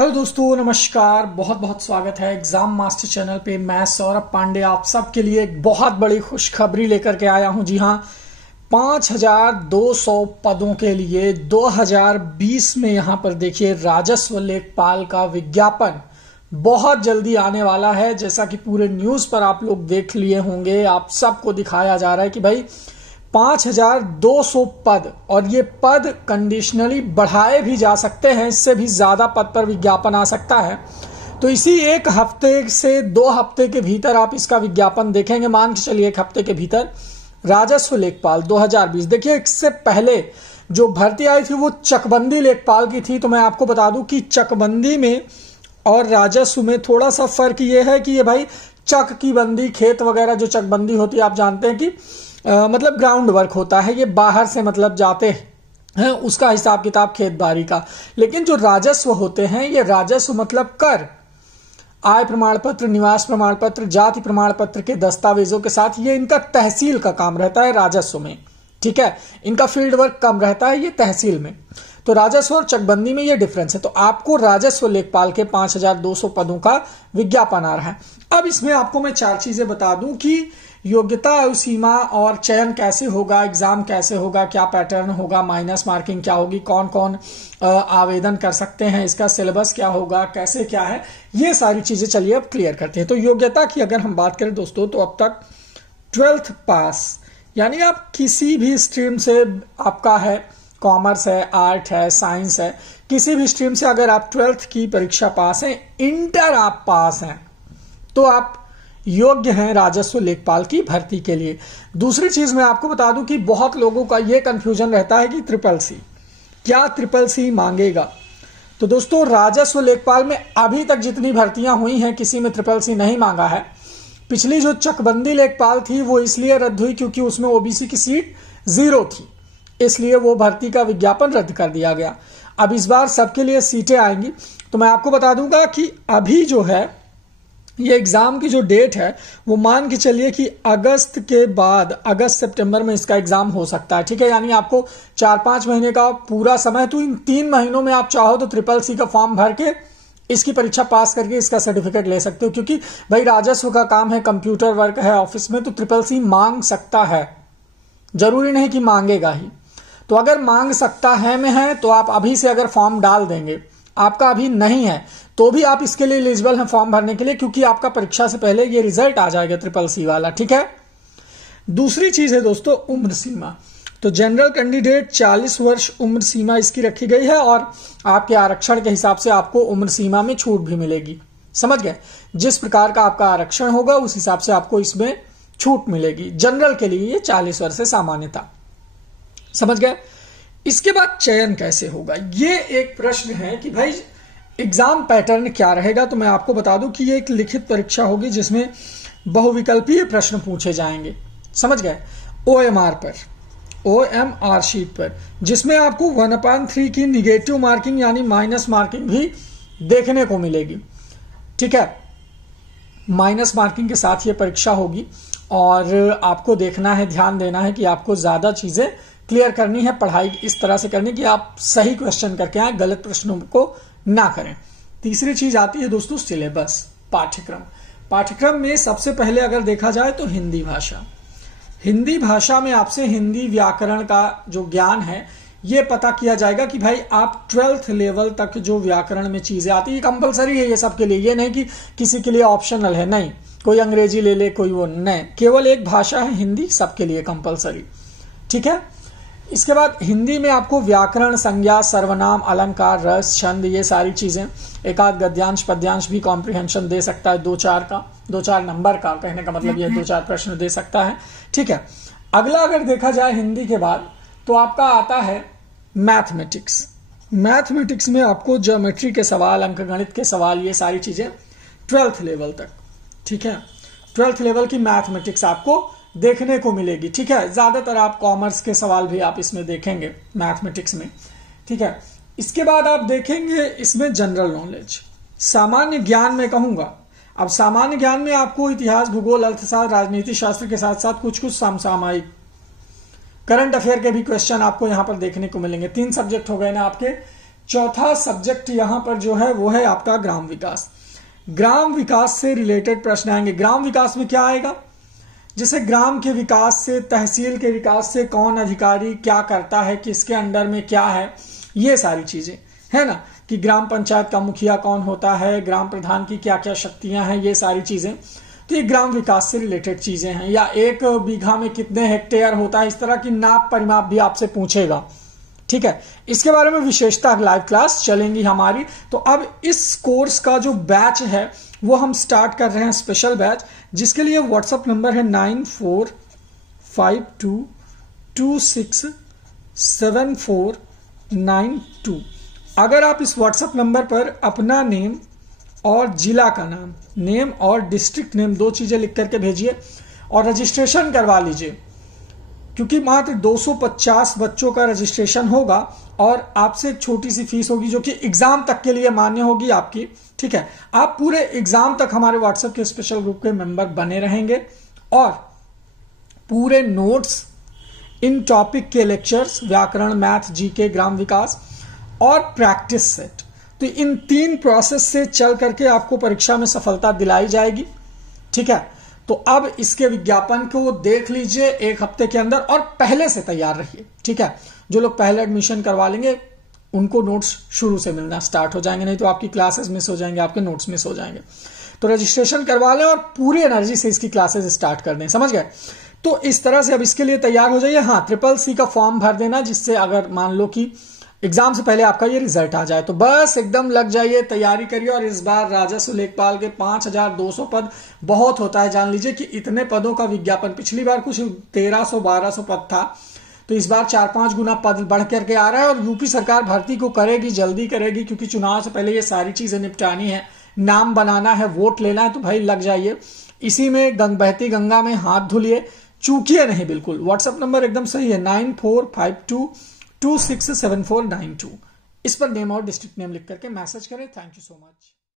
Hello दोस्तों, नमस्कार। बहुत बहुत स्वागत है एग्जाम मास्टर चैनल पे। मैं सौरभ पांडे आप सबके लिए एक बहुत बड़ी खुशखबरी लेकर के आया हूं। जी हां, 5200 पदों के लिए 2020 में यहां पर देखिए राजस्व लेखपाल का विज्ञापन बहुत जल्दी आने वाला है। जैसा कि पूरे न्यूज पर आप लोग देख लिए होंगे, आप सबको दिखाया जा रहा है कि भाई 5200 पद, और ये पद कंडीशनली बढ़ाए भी जा सकते हैं, इससे भी ज्यादा पद पर विज्ञापन आ सकता है। तो इसी एक हफ्ते से 2 हफ्ते के भीतर आप इसका विज्ञापन देखेंगे। मान के चलिए 1 हफ्ते के भीतर राजस्व लेखपाल 2020। देखिए, इससे पहले जो भर्ती आई थी वो चकबंदी लेखपाल की थी। तो मैं आपको बता दूं कि चकबंदी में और राजस्व में थोड़ा सा फर्क ये है कि ये भाई चक की बंदी, खेत वगैरह जो चकबंदी होती है, आप जानते हैं कि मतलब ग्राउंड वर्क होता है, ये बाहर से मतलब जाते हैं, उसका हिसाब किताब खेत बाड़ी का। लेकिन जो राजस्व होते हैं, ये राजस्व मतलब कर, आय प्रमाण पत्र, निवास प्रमाण पत्र, जाति प्रमाण पत्र के दस्तावेजों के साथ, ये इनका तहसील का काम रहता है राजस्व में। ठीक है, इनका फील्ड वर्क कम रहता है ये तहसील में। तो राजस्व और चकबंदी में ये डिफरेंस है। तो आपको राजस्व लेखपाल के 5200 पदों का विज्ञापन आ रहा है। अब इसमें आपको मैं 4 चीजें बता दूं कि योग्यता, आयु सीमा और चयन कैसे होगा, एग्जाम कैसे होगा, क्या पैटर्न होगा, माइनस मार्किंग क्या होगी, कौन कौन आवेदन कर सकते हैं, इसका सिलेबस क्या होगा, कैसे क्या है, ये सारी चीजें चलिए अब क्लियर करते हैं। तो योग्यता की अगर हम बात करें दोस्तों, तो अब तक 12th पास, यानी आप किसी भी स्ट्रीम से, आपका है कॉमर्स है, आर्ट है, साइंस है, किसी भी स्ट्रीम से अगर आप 12th की परीक्षा पास हैं, इंटर आप पास हैं, तो आप योग्य हैं राजस्व लेखपाल की भर्ती के लिए। दूसरी चीज मैं आपको बता दूं कि बहुत लोगों का यह कंफ्यूजन रहता है कि CCC, क्या CCC मांगेगा। तो दोस्तों, राजस्व लेखपाल में अभी तक जितनी भर्तियां हुई हैं, किसी में CCC नहीं मांगा है। पिछली जो चकबंदी लेखपाल थी वो इसलिए रद्द हुई क्योंकि उसमें ओबीसी की सीट 0 थी, इसलिए वो भर्ती का विज्ञापन रद्द कर दिया गया। अब इस बार सबके लिए सीटें आएंगी। तो मैं आपको बता दूंगा कि अभी जो है ये एग्जाम की जो डेट है वो मान के चलिए कि अगस्त के बाद, अगस्त सितंबर में इसका एग्जाम हो सकता है। ठीक है, यानी आपको 4-5 महीने का पूरा समय, तो इन 3 महीनों में आप चाहो तो CCC का फॉर्म भर के इसकी परीक्षा पास करके इसका सर्टिफिकेट ले सकते हो। क्योंकि भाई राजस्व का काम है, कंप्यूटर वर्क है ऑफिस में, तो CCC मांग सकता है, जरूरी नहीं कि मांगेगा ही। तो अगर मांग सकता है में है तो आप अभी से अगर फॉर्म डाल देंगे, आपका अभी नहीं है तो भी आप इसके लिए एलिजिबल हैं फॉर्म भरने के लिए, क्योंकि आपका परीक्षा से पहले ये रिजल्ट आ जाएगा CCC वाला। ठीक है, दूसरी चीज है दोस्तों उम्र सीमा। तो जनरल कैंडिडेट 40 वर्ष उम्र सीमा इसकी रखी गई है, और आपके आरक्षण के हिसाब से आपको उम्र सीमा में छूट भी मिलेगी। समझ गए, जिस प्रकार का आपका आरक्षण होगा उस हिसाब से आपको इसमें छूट मिलेगी। जनरल के लिए ये 40 वर्ष है सामान्यता। समझ गए। इसके बाद चयन कैसे होगा, ये एक प्रश्न है कि भाई एग्जाम पैटर्न क्या रहेगा। तो मैं आपको बता दूं कि ये एक लिखित परीक्षा होगी जिसमें बहुविकल्पीय प्रश्न पूछे जाएंगे। समझ गए, OMR पर, OMR शीट पर, जिसमें आपको 1/3 की निगेटिव मार्किंग यानी माइनस मार्किंग भी देखने को मिलेगी। ठीक है, माइनस मार्किंग के साथ ये परीक्षा होगी, और आपको देखना है, ध्यान देना है कि आपको ज्यादा चीजें क्लियर करनी है, पढ़ाई इस तरह से करनी कि आप सही क्वेश्चन करके आए, गलत प्रश्नों को ना करें। तीसरी चीज आती है दोस्तों सिलेबस, पाठ्यक्रम। पाठ्यक्रम में सबसे पहले अगर देखा जाए तो हिंदी भाषा। हिंदी भाषा में आपसे हिंदी व्याकरण का जो ज्ञान है ये पता किया जाएगा कि भाई आप 12th लेवल तक जो व्याकरण में चीजें आती है, कंपलसरी है ये सबके लिए, ये नहीं कि किसी के लिए ऑप्शनल है, नहीं, कोई अंग्रेजी ले ले कोई वो नहीं, केवल एक भाषा है हिंदी, सबके लिए कंपलसरी। ठीक है, इसके बाद हिंदी में आपको व्याकरण, संज्ञा, सर्वनाम, अलंकार, रस, छंद, ये सारी चीजें, एक आध गद्यांश पद्यांश भी कॉम्प्रिहेंशन दे सकता है, 2-4 नंबर का, कहने का मतलब ये 2-4 प्रश्न दे सकता है। ठीक है, अगला अगर देखा जाए हिंदी के बाद तो आपका आता है मैथमेटिक्स। मैथमेटिक्स में आपको ज्योमेट्री के सवाल, अंकगणित के सवाल, ये सारी चीजें 12th लेवल तक। ठीक है, 12th लेवल की मैथमेटिक्स आपको देखने को मिलेगी। ठीक है, ज्यादातर आप कॉमर्स के सवाल भी आप इसमें देखेंगे मैथमेटिक्स में। ठीक है, इसके बाद आप देखेंगे इसमें जनरल नॉलेज, सामान्य ज्ञान में कहूंगा। अब सामान्य ज्ञान में आपको इतिहास, भूगोल, अर्थशास्त्र, राजनीति शास्त्र के साथ साथ कुछ समसामयिक, करंट अफेयर के भी क्वेश्चन आपको यहां पर देखने को मिलेंगे। 3 सब्जेक्ट हो गए ना आपके, चौथा सब्जेक्ट यहां पर जो है वो है आपका ग्राम विकास। ग्राम विकास से रिलेटेड प्रश्न आएंगे। ग्राम विकास में क्या आएगा, जैसे ग्राम के विकास से, तहसील के विकास से कौन अधिकारी क्या करता है, किसके अंडर में क्या है, ये सारी चीजें है ना, कि ग्राम पंचायत का मुखिया कौन होता है, ग्राम प्रधान की क्या क्या शक्तियां हैं, ये सारी चीजें। तो ये ग्राम विकास से रिलेटेड चीजें हैं। या 1 बीघा में कितने हेक्टेयर होता है, इस तरह की नाप परिमाप भी आपसे पूछेगा। ठीक है, इसके बारे में विशेषता लाइव क्लास चलेंगी हमारी। तो अब इस कोर्स का जो बैच है वो हम स्टार्ट कर रहे हैं, स्पेशल बैच, जिसके लिए व्हाट्सएप नंबर है 9452267492। अगर आप इस व्हाट्सएप नंबर पर अपना नेम और जिला का नाम, नेम और डिस्ट्रिक्ट नेम, 2 चीजें लिख करके भेजिए और रजिस्ट्रेशन करवा लीजिए, क्योंकि मात्र 250 बच्चों का रजिस्ट्रेशन होगा और आपसे एक छोटी सी फीस होगी जो कि एग्जाम तक के लिए मान्य होगी आपकी। ठीक है, आप पूरे एग्जाम तक हमारे व्हाट्सएप के स्पेशल ग्रुप के मेंबर बने रहेंगे और पूरे नोट्स, इन टॉपिक के लेक्चर्स, व्याकरण, मैथ, जीके, ग्राम विकास और प्रैक्टिस सेट, तो इन 3 प्रोसेस से चल करके आपको परीक्षा में सफलता दिलाई जाएगी। ठीक है, तो अब इसके विज्ञापन को देख लीजिए 1 हफ्ते के अंदर और पहले से तैयार रहिए। ठीक है, जो लोग पहले एडमिशन करवा लेंगे उनको नोट्स शुरू से मिलना स्टार्ट हो जाएंगे, नहीं तो आपकी क्लासेस मिस हो जाएंगे, आपके नोट्स मिस हो जाएंगे। तो रजिस्ट्रेशन करवा लें और पूरी एनर्जी से इसकी क्लासेस स्टार्ट कर दें, समझ गए। तो इस तरह से अब इसके लिए तैयार हो जाइए। हाँ, CCC का फॉर्म भर देना, जिससे अगर मान लो कि एग्जाम से पहले आपका ये रिजल्ट आ जाए तो बस एकदम लग जाइए, तैयारी करिए। और इस बार राजस्व लेखपाल के 5200 पद बहुत होता है, जान लीजिए कि इतने पदों का विज्ञापन, पिछली बार कुछ 1300-1200 पद था, तो इस बार 4-5 गुना पद बढ़ करके आ रहा है। और यूपी सरकार भर्ती को करेगी, जल्दी करेगी, क्योंकि चुनाव से पहले ये सारी चीजें निपटानी है, नाम बनाना है, वोट लेना है। तो भाई लग जाइए इसी में, बहती गंगा में हाथ धुलिए, चूकिए नहीं बिल्कुल। व्हाट्सएप नंबर एकदम सही है 9452267492। इस पर नेम और डिस्ट्रिक्ट नेम लिख करके मैसेज करें। Thank you so much.